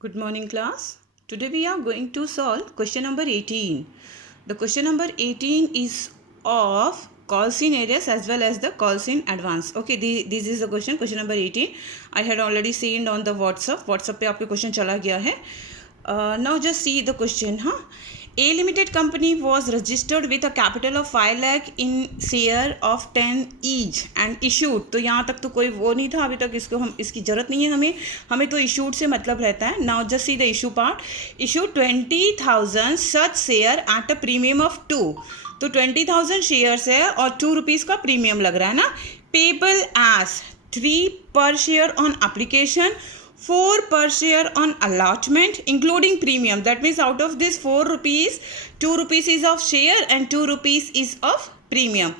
Good morning, class. Today we are going to solve question number 18. The question number 18 is of calls in arrears as well as the calls in advance. Okay, this is the question number 18. I had already seen on the WhatsApp पे आपके question चला गया है. Now just see the question. A limited company was registered with a capital of 5 lakh in share of 10 each and issued. तो यहाँ तक तो कोई वो नहीं था अभी तक, इसकी ज़रूरत नहीं है हमें तो issued से मतलब रहता है. Now just see the issue part. Issued 20,000 such share at a premium of 2. तो 20,000 शेयर्स है और 2 रुपीज़ का प्रीमियम लग रहा है ना. Payable as 3 per share on application, 4 per share on allotment including premium. That means out of this 4 rupees, 2 rupees is of share and 2 rupees is of premium,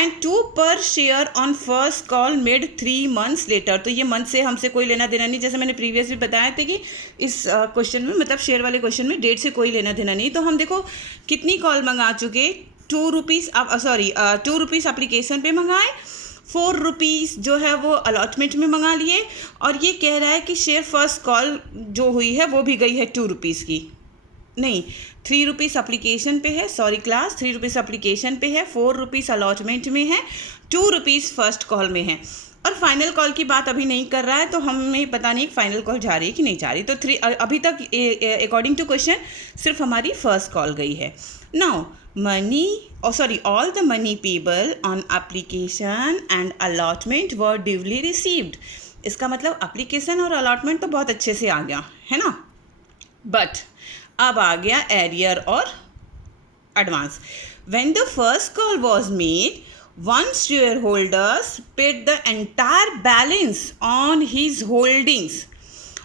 and 2 per share on first call made 3 months later. तो ये month से हमसे कोई लेना देना नहीं. जैसे मैंने प्रीवियस भी बताया था कि इस क्वेश्चन में मतलब शेयर वाले क्वेश्चन में डेट से कोई लेना देना नहीं. तो हम देखो कितनी कॉल मंगा चुके. 2 रुपीज़ 2 रुपीज़ अप्लीकेशन पे मंगाए, 4 रुपीज़ जो है वो अलॉटमेंट में मंगा लिए, और ये कह रहा है कि शेयर फर्स्ट कॉल जो हुई है वो भी गई है 2 रुपीज़ की. नहीं, 3 रुपीज़ अप्लीकेशन पे है. सॉरी क्लास, 3 रुपीज़ अप्लीकेशन पे है, 4 रुपीज़ अलॉटमेंट में है, 2 रुपीज़ फर्स्ट कॉल में है. और फाइनल कॉल की बात अभी नहीं कर रहा है, तो हमें पता नहीं फाइनल कॉल जा रही है कि नहीं जा रही. तो अभी तक अकॉर्डिंग टू क्वेश्चन सिर्फ हमारी फर्स्ट कॉल गई है. Now all the money payable on application and allotment were duly received. इसका मतलब एप्लीकेशन और अलॉटमेंट तो बहुत अच्छे से आ गया है ना. बट अब आ गया एरियर और advance. When the first call was made, one shareholder paid the entire balance on his holdings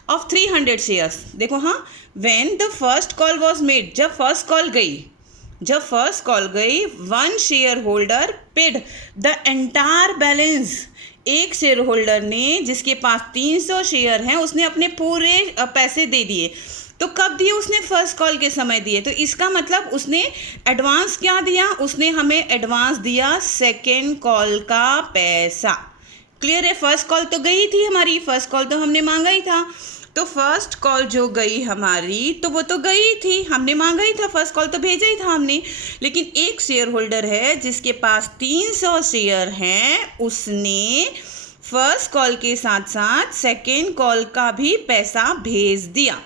of 300 shares. देखो हाँ, when the first call was made, जब फर्स्ट कॉल गई, one share holder paid the entire balance. एक share holder ने जिसके पास 300 share हैं उसने अपने पूरे पैसे दे दिए. तो कब दिए? उसने फर्स्ट कॉल के समय दिए. तो इसका मतलब उसने एडवांस क्या दिया? उसने हमें एडवांस दिया सेकेंड कॉल का पैसा. क्लियर है? फर्स्ट कॉल तो गई थी हमारी, फर्स्ट कॉल तो हमने मांगा ही था. तो फर्स्ट कॉल जो गई हमारी तो वो तो गई थी, हमने मांगा ही था, फर्स्ट कॉल तो भेजा ही था हमने. लेकिन एक शेयर होल्डर है जिसके पास 300 शेयर हैं, उसने फर्स्ट कॉल के साथ साथ सेकेंड कॉल का भी पैसा भेज दिया.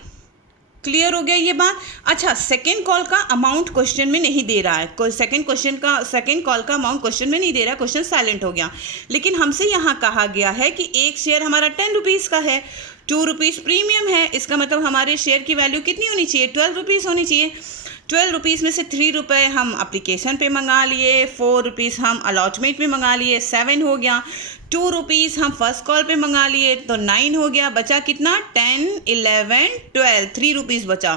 क्लियर हो गया ये बात? अच्छा, सेकेंड कॉल का अमाउंट क्वेश्चन में नहीं दे रहा है. सेकेंड कॉल का अमाउंट क्वेश्चन में नहीं दे रहा है, क्वेश्चन साइलेंट हो गया. लेकिन हमसे यहाँ कहा गया है कि एक शेयर हमारा 10 रुपीज़ का है, 2 रुपीज़ प्रीमियम है. इसका मतलब हमारे शेयर की वैल्यू कितनी होनी चाहिए? 12 रुपीज़ होनी चाहिए. 12 रुपीज़ में से 3 रुपये हम अप्लीकेशन पे मंगा लिए, 4 रुपीज़ हम अलॉटमेंट में मंगा लिए, 7 हो गया. 2 रुपीज़ हम फर्स्ट कॉल पे मंगा लिए तो 9 हो गया. बचा कितना? 10, 11, 12, 3 रुपीज़ बचा.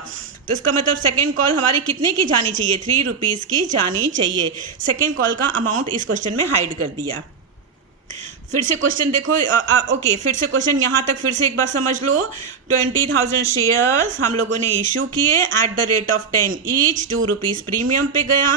तो इसका मतलब सेकेंड कॉल हमारी कितने की जानी चाहिए? 3 रुपीज़ की जानी चाहिए. सेकेंड कॉल का अमाउंट इस क्वेश्चन में हाइड कर दिया. फिर से क्वेश्चन देखो. ओके, फिर से क्वेश्चन यहाँ तक फिर से एक बार समझ लो. 20,000 शेयर्स हम लोगों ने इशू किए at the rate of 10 each, 2 rupees premium पे गया.